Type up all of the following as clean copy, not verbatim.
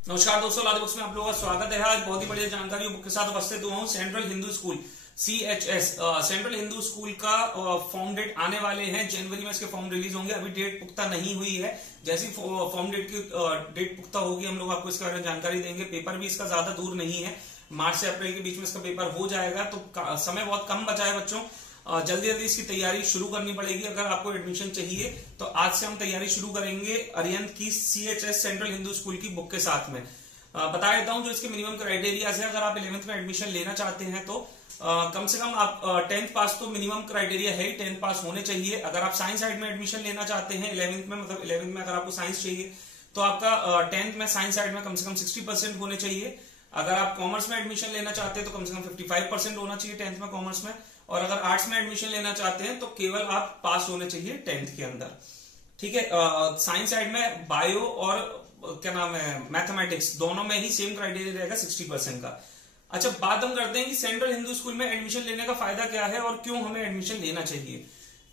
नमस्कार दोस्तों, live books में आप लोगों का स्वागत है। आज बहुत ही बढ़िया जानकारी बुक के साथ उपस्थित हुआ हूं। Central Hindu school CHS central Hindu school का फॉर्म डेट आने वाले हैं। जनवरी में इसके फॉर्म रिलीज होंगे। अभी डेट पुख्ता नहीं हुई है। जैसी फॉर्म डेट की डेट पुख्ता होगी हम लोग आपको इसके बारे में जानकारी देंगे। पेपर भी इसका ज्यादा दूर नहीं है, मार्च से अप्रैल के बीच में इसका पेपर हो जाएगा, तो समय बहुत कम बचा है बच्चों। जल्दी जल्दी इसकी तैयारी शुरू करनी पड़ेगी। अगर आपको एडमिशन चाहिए तो आज से हम तैयारी शुरू करेंगे अरिहंत की CHS सेंट्रल हिंदू स्कूल की बुक के साथ में। बता देता हूं जो इसके मिनिमम क्राइटेरिया है। अगर आप 11th में एडमिशन लेना चाहते हैं तो कम से कम आप 10th पास तो मिनिमम क्राइटेरिया है, 10th पास होने चाहिए। अगर आप साइंस साइड में एडमिशन लेना चाहते हैं 11th में, मतलब 11th में अगर आपको साइंस चाहिए तो आपका 10th में साइंस साइड में कम से कम 60% होने चाहिए। अगर आप कॉमर्स में एडमिशन लेना चाहते हैं तो कम से कम 55% होना चाहिए 10th में कॉमर्स में। और अगर आर्ट्स में एडमिशन लेना चाहते हैं तो केवल आप पास होने चाहिए 10th के अंदर। ठीक है। साइंस साइड में बायो और क्या नाम है मैथमेटिक्स दोनों में ही सेम क्राइटेरिया रहेगा 60% का। अच्छा, बात हम करते हैं कि सेंट्रल हिंदू स्कूल में एडमिशन लेने का फायदा क्या है और क्यों हमें एडमिशन लेना चाहिए।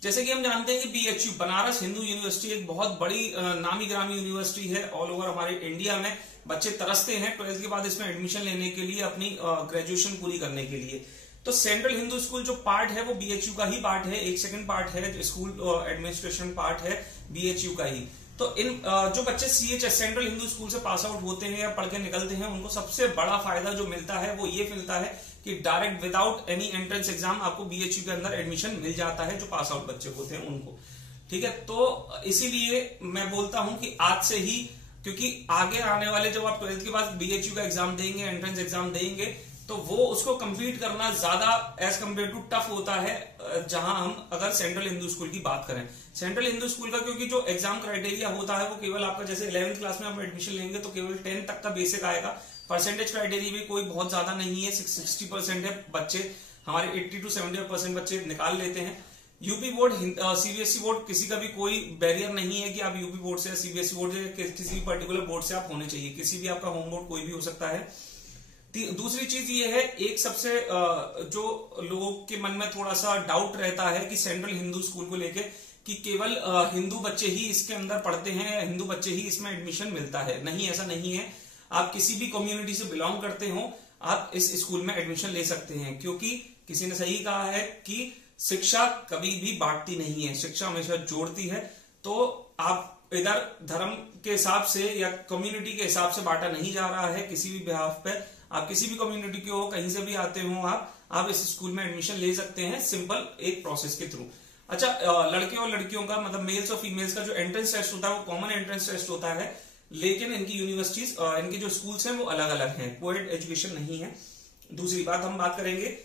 जैसे कि हम जानते हैं कि BHU बनारस हिंदू यूनिवर्सिटी एक बहुत बड़ी नामी ग्रामी यूनिवर्सिटी है। ऑल ओवर हमारे इंडिया में बच्चे तरसते हैं 12th के बाद इसमें एडमिशन लेने के लिए, अपनी ग्रेजुएशन पूरी करने के लिए। तो सेंट्रल हिंदू स्कूल जो पार्ट है वो BHU का ही पार्ट है, एक सेकंड पार्ट है, स्कूल एडमिनिस्ट्रेशन पार्ट है BHU का ही। तो इन जो बच्चे CHS सेंट्रल हिंदू स्कूल से पास आउट होते हैं या पढ़ के निकलते हैं, उनको सबसे बड़ा फायदा जो मिलता है वो ये मिलता है कि direct without any entrance exam आपको BHU के अंदर एडमिशन मिल जाता है जो पास आउट बच्चे होते हैं उनको। ठीक है, तो इसीलिए मैं बोलता हूं कि आज से ही, क्योंकि आगे आने वाले जब आप 12th के बाद BHU का एग्जाम देंगे, एंट्रेंस एग्जाम देंगे, तो वो उसको कंप्लीट करना ज्यादा एज कम्पेयर टू टफ होता है। जहां हम अगर सेंट्रल हिंदू स्कूल की बात करें, सेंट्रल हिंदू स्कूल का क्योंकि जो एग्जाम क्राइटेरिया होता है वो केवल आपका, जैसे 11th क्लास में आप एडमिशन लेंगे तो केवल 10 तक का बेसिक आएगा। परसेंटेज क्राइटेरिया भी कोई बहुत ज्यादा नहीं है, 60% है। बच्चे हमारे 80 to 70% बच्चे निकाल लेते हैं। यूपी बोर्ड, CBSE बोर्ड, किसी का भी कोई बैरियर नहीं है कि आप यूपी बोर्ड से, CBSE बोर्ड से, किसी भी पर्टिकुलर बोर्ड से आप होने चाहिए। किसी भी आपका होम बोर्ड कोई भी हो सकता है। दूसरी चीज ये है, एक सबसे जो लोगों के मन में थोड़ा सा डाउट रहता है कि सेंट्रल हिंदू स्कूल को लेके कि केवल हिंदू बच्चे ही इसके अंदर पढ़ते हैं, हिंदू बच्चे ही इसमें एडमिशन मिलता है। नहीं, ऐसा नहीं है। आप किसी भी कम्युनिटी से बिलोंग करते हो, आप इस स्कूल में एडमिशन ले सकते हैं, क्योंकि किसी ने सही कहा है कि शिक्षा कभी भी बांटती नहीं है, शिक्षा हमेशा जोड़ती है। तो आप इधर धर्म के हिसाब से या कम्युनिटी के हिसाब से बांटा नहीं जा रहा है किसी भी बिहाफ पे। आप किसी भी कम्युनिटी के हो, कहीं से भी आते हो, आप इस स्कूल में एडमिशन ले सकते हैं सिंपल एक प्रोसेस के थ्रू। अच्छा, लड़के और लड़कियों का, मतलब मेल्स और फीमेल्स का जो एंट्रेंस टेस्ट होता है वो कॉमन एंट्रेंस टेस्ट होता है, लेकिन इनकी यूनिवर्सिटीज, इनके जो स्कूल्स हैं वो अलग अलग हैं, कोएड एजुकेशन नहीं है। दूसरी बात हम बात करेंगे,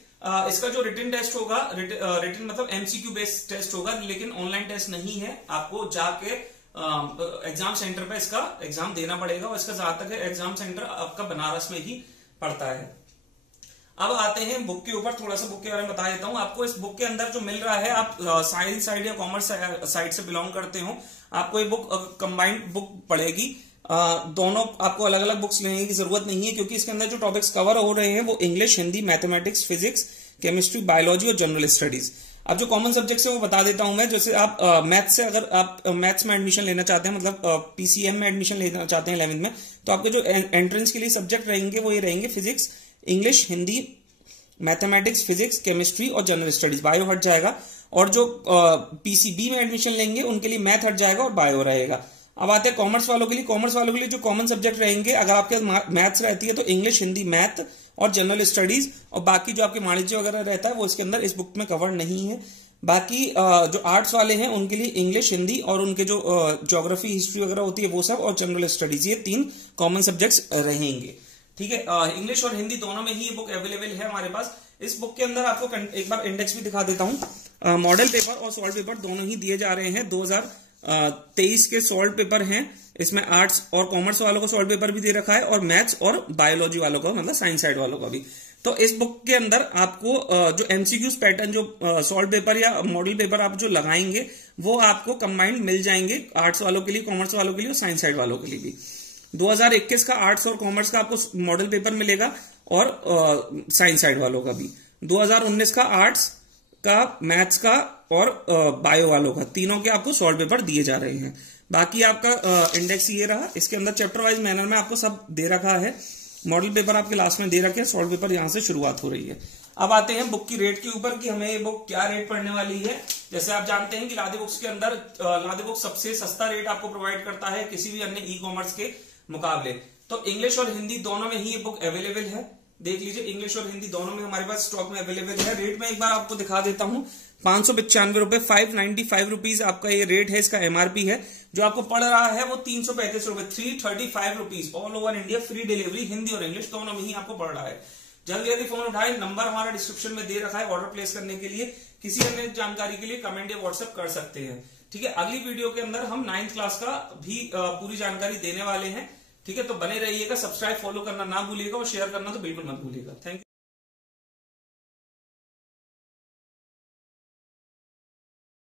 इसका जो रिटन टेस्ट होगा, रिटन मतलब MCQ बेस्ड टेस्ट होगा, लेकिन ऑनलाइन टेस्ट नहीं है। आपको जाके एग्जाम सेंटर पे इसका एग्जाम देना पड़ेगा, और इसका जहां तक है एग्जाम सेंटर आपका बनारस में ही पड़ता है। अब आते हैं बुक के ऊपर, थोड़ा सा बुक के बारे में बता देता हूं आपको। इस बुक के अंदर जो मिल रहा है, आप साइंस साइड या कॉमर्स साइड से बिलोंग करते हो, आपको ये बुक कंबाइंड बुक पड़ेगी। दोनों आपको अलग अलग बुक्स लेने की जरूरत नहीं है, क्योंकि इसके अंदर जो टॉपिक्स कवर हो रहे हैं वो English, Hindi, mathematics, physics, chemistry, biology और जनरल स्टडीज। अब जो कॉमन सब्जेक्ट्स है वो बता देता हूं मैं। जैसे आप मैथ्स से, अगर आप मैथ्स में एडमिशन लेना चाहते हैं, मतलब PCM में एडमिशन लेना चाहते हैं 11th में, तो आपके जो एंट्रेंस के लिए सब्जेक्ट रहेंगे वो ये रहेंगे physics, English, Hindi, mathematics, physics, chemistry और जनरल स्टडीज। बायो हट जाएगा। और जो PCB में एडमिशन लेंगे उनके लिए मैथ हट जाएगा और बायो रहेगा। अब आते हैं कॉमर्स वालों के लिए। कॉमर्स वालों के लिए जो कॉमन सब्जेक्ट रहेंगे, अगर आपके मैथ्स रहती है तो इंग्लिश, हिंदी, मैथ और जनरल स्टडीज, और बाकी जो आपके वाणिज्य वगैरह रहता है वो इसके अंदर इस बुक में कवर नहीं है। बाकी जो आर्ट्स वाले हैं उनके लिए इंग्लिश, हिंदी और उनके जो ज्योग्राफी, हिस्ट्री वगैरह होती है वो सब, और जनरल स्टडीज, ये 3 कॉमन सब्जेक्ट्स रहेंगे। ठीक है, इंग्लिश और हिंदी दोनों में ही ये बुक अवेलेबल है हमारे पास। इस बुक के अंदर आपको एक बार इंडेक्स भी दिखा देता हूं। मॉडल पेपर और सॉल्व पेपर दोनों ही दिए जा रहे हैं। 2023 के सॉल्व पेपर हैं इसमें। आर्ट्स और कॉमर्स वालों को सॉल्व पेपर भी दे रखा है, और मैथ्स और बायोलॉजी वालों को, मतलब साइंस साइड वालों को भी। तो इस बुक के अंदर आपको जो MCQs पैटर्न, जो सॉल्व पेपर या मॉडल पेपर आप जो लगाएंगे वो आपको कंबाइंड मिल जाएंगे, आर्ट्स वालों के लिए, कॉमर्स वालों के लिए और साइंस साइड वालों के लिए भी। 2021 का आर्ट्स और कॉमर्स का आपको मॉडल पेपर मिलेगा, और साइंस साइड वालों का भी। 2019 का आर्ट्स, का, मैथ्स का और बायो वालों का, तीनों के आपको सॉल्व पेपर दिए जा रहे हैं। बाकी आपका इंडेक्स ये रहा, इसके अंदर चैप्टर वाइज मैनर में आपको सब दे रखा है। मॉडल पेपर आपके लास्ट में दे रखे हैं, सॉल्व पेपर यहां से शुरुआत हो रही है। अब आते हैं बुक की रेट के ऊपर कि हमें ये बुक क्या रेट पड़ने वाली है। जैसे आप जानते हैं कि लादी बुक्स के अंदर लादी बुक सबसे सस्ता रेट आपको प्रोवाइड करता है किसी भी अन्य ई कॉमर्स के मुकाबले। तो इंग्लिश और हिंदी दोनों में ही ये बुक अवेलेबल है, देख लीजिए, इंग्लिश और हिंदी दोनों में हमारे पास स्टॉक में अवेलेबल है। रेट में एक बार आपको दिखा देता हूं, 595 रुपए, 595 रुपीज आपका ये रेट है, इसका एमआरपी है। जो आपको पड़ रहा है वो 335 रुपए, 335 rupees all over India, free delivery, Hindi और इंग्लिश दोनों में ही आपको पड़ रहा है। जल्दी जल्दी फोन उठाए, नंबर हमारा डिस्क्रिप्शन में दे रखा है, ऑर्डर प्लेस करने के लिए। किसी अन्य जानकारी के लिए कमेंट या व्हाट्सएप कर सकते हैं, ठीक है। अगली वीडियो के अंदर हम 9th क्लास का भी पूरी जानकारी देने वाले हैं, ठीक है। तो बने रहिएगा, सब्सक्राइब फॉलो करना ना भूलिएगा और शेयर करना तो बिल्कुल मत भूलिएगा। Thank you.